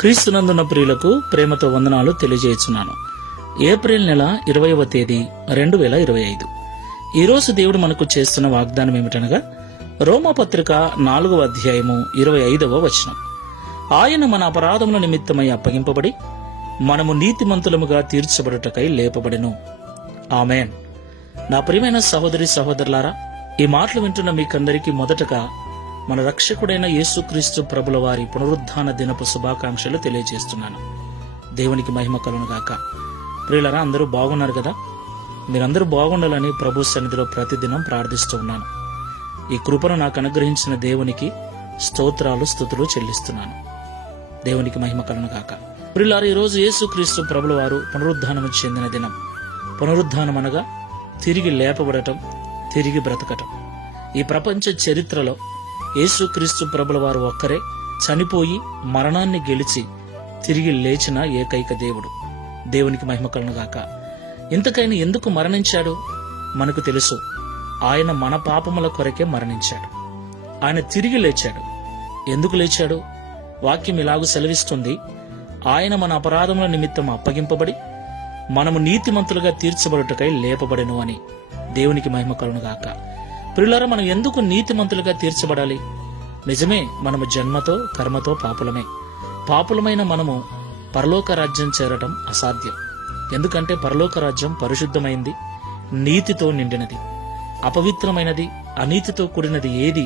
క్రీస్తునందున్న ప్రియులకు ప్రేమతో వందనాలు తెలియజేస్తున్నాను. ఏప్రిల్ నెల 20వ తేదీ 2025. ఈరోజు దేవుడు మనకు చేస్తున్న వాగ్దానం ఏమిటనగా రోమాపత్రిక 4వ అధ్యాయము 25వ వచనం. ఆయన మన అపరాధముల నిమిత్తమై అప్పగింపబడి మనము నీతిమంతులముగా తీర్చబడుటకై లేపబడెను. ఆమేన్. నా ప్రియమైన సహోదరి సహోదరులారా, ఈ మాటలు వింటున్న మీకందరికీ మొదటగా మన రక్షకుడైన యేసుక్రీస్తు ప్రభుల వారి పునరుద్ధాన దినపు శుభాకాంక్షలు తెలియజేస్తున్నాను. దేవునికి మహిమ కలుగునుగాక. ప్రియులారా, అందరూ బాగున్నారు కదా? మీరందరూ బాగుండాలని ప్రభు సన్నిధిలో ప్రతిదినం ప్రార్థిస్తూ ఉన్నాను. ఈ కృపను నాకు అనుగ్రహించిన దేవునికి స్తోత్రాలు స్తుతులు చెల్లిస్తున్నాను. దేవునికి మహిమ కలుగునుగాక. ప్రియులారా, ఈరోజు యేసుక్రీస్తు ప్రభుల వారు పునరుద్ధానము చెందిన దినం. పునరుద్ధానం అనగా తిరిగి లేపబడటం, తిరిగి బ్రతకటం. ఈ ప్రపంచ చరిత్రలో యేసుక్రీస్తు ప్రభుల వారు ఒక్కరే చనిపోయి మరణాన్ని గెలిచి తిరిగి లేచిన ఏకైక దేవుడు. దేవునికి మహిమ కలుగునుగాక. ఇంతకైనా ఎందుకు మరణించాడు మనకు తెలుసు. ఆయన మన పాపముల కొరకే మరణించాడు. ఆయన తిరిగి లేచాడు. ఎందుకు లేచాడు? వాక్యం ఇలాగూ సెలవిస్తుంది, ఆయన మన అపరాధముల నిమిత్తం అప్పగింపబడి మనము నీతిమంతులుగా తీర్చబడుటకై లేపబడెను అని. దేవునికి మహిమ కలుగునుగాక. ప్రియులారా, మనం ఎందుకు నీతిమంతులుగా తీర్చబడాలి? నిజమే, మనము జన్మతో కర్మతో పాపులమే. పాపులమైన మనము పరలోక రాజ్యం చేరటం అసాధ్యం. ఎందుకంటే పరలోక రాజ్యం పరిశుద్ధమైంది, నీతితో నిండినది. అపవిత్రమైనది, అనీతితో కూడినది ఏది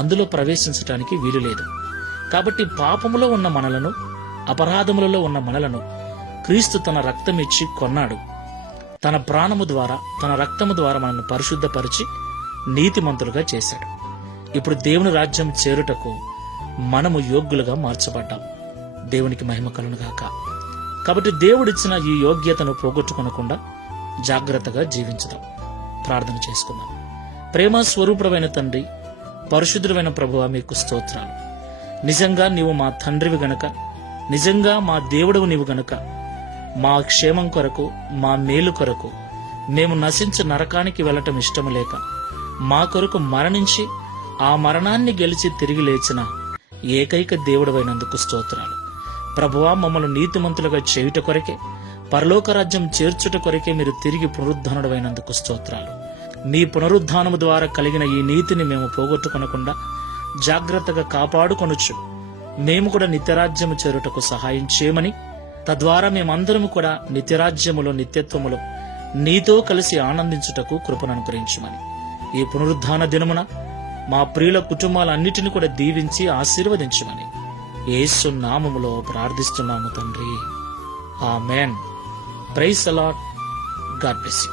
అందులో ప్రవేశించటానికి వీలు లేదు. కాబట్టి పాపములో ఉన్న మనలను, అపరాధములలో ఉన్న మనలను క్రీస్తు తన రక్తమిచ్చి కొన్నాడు. తన ప్రాణము ద్వారా, తన రక్తము ద్వారా మనల్ని పరిశుద్ధపరిచి నీతిమంతులుగా చేశాడు. ఇప్పుడు దేవుని రాజ్యం చేరుటకు మనము యోగ్యులుగా మార్చబడ్డాం. దేవునికి మహిమ కలుగునుగాక. కాబట్టి దేవుడిచ్చిన ఈ యోగ్యతను పోగొట్టుకొనకుండా జాగ్రత్తగా జీవించుదాం. ప్రార్థన చేసుకుందాం. ప్రేమ స్వరూపమైన తండ్రి, పరిశుద్ధుడైన ప్రభువా, మీకు స్తోత్రాలు. నిజంగా నీవు మా తండ్రివి గనక, నిజంగా మా దేవుడవు నీవు గనక, మా క్షేమం కొరకు, మా మేలు కొరకు మేము నశించి నరకానికి వెళ్లటం ఇష్టము లేక మా కొరకు మరణించి ఆ మరణాన్ని గెలిచి తిరిగి లేచిన ఏకైక దేవుడవైనందుకు స్తోత్రాలు. ప్రభువా, మమ్మల్ని నీతిమంతులుగా చేయుట కొరకే, పరలోక రాజ్యం చేర్చుట కొరకే మీరు తిరిగి పునరుద్ధానుడవైనందుకు స్తోత్రాలు. మీ పునరుద్ధానము ద్వారా కలిగిన ఈ నీతిని మేము పోగొట్టుకొనకుండా జాగ్రత్తగా కాపాడుకొనొచ్చు మేము కూడా నిత్యరాజ్యము చేరుటకు సహాయం చేయమని, తద్వారా మేమందరము కూడా నిత్యరాజ్యములో, నిత్యత్వములో నీతో కలిసి ఆనందించుటకు కృపను అనుగ్రహించమని, ఈ పునరుద్ధాన దినమున మా ప్రియుల కుటుంబాలన్నిటిని కూడా దీవించి ఆశీర్వదించమని యేసు నామములో ప్రార్థిస్తున్నాము తండ్రి. ఆమేన్. Praise the lord. God bless you.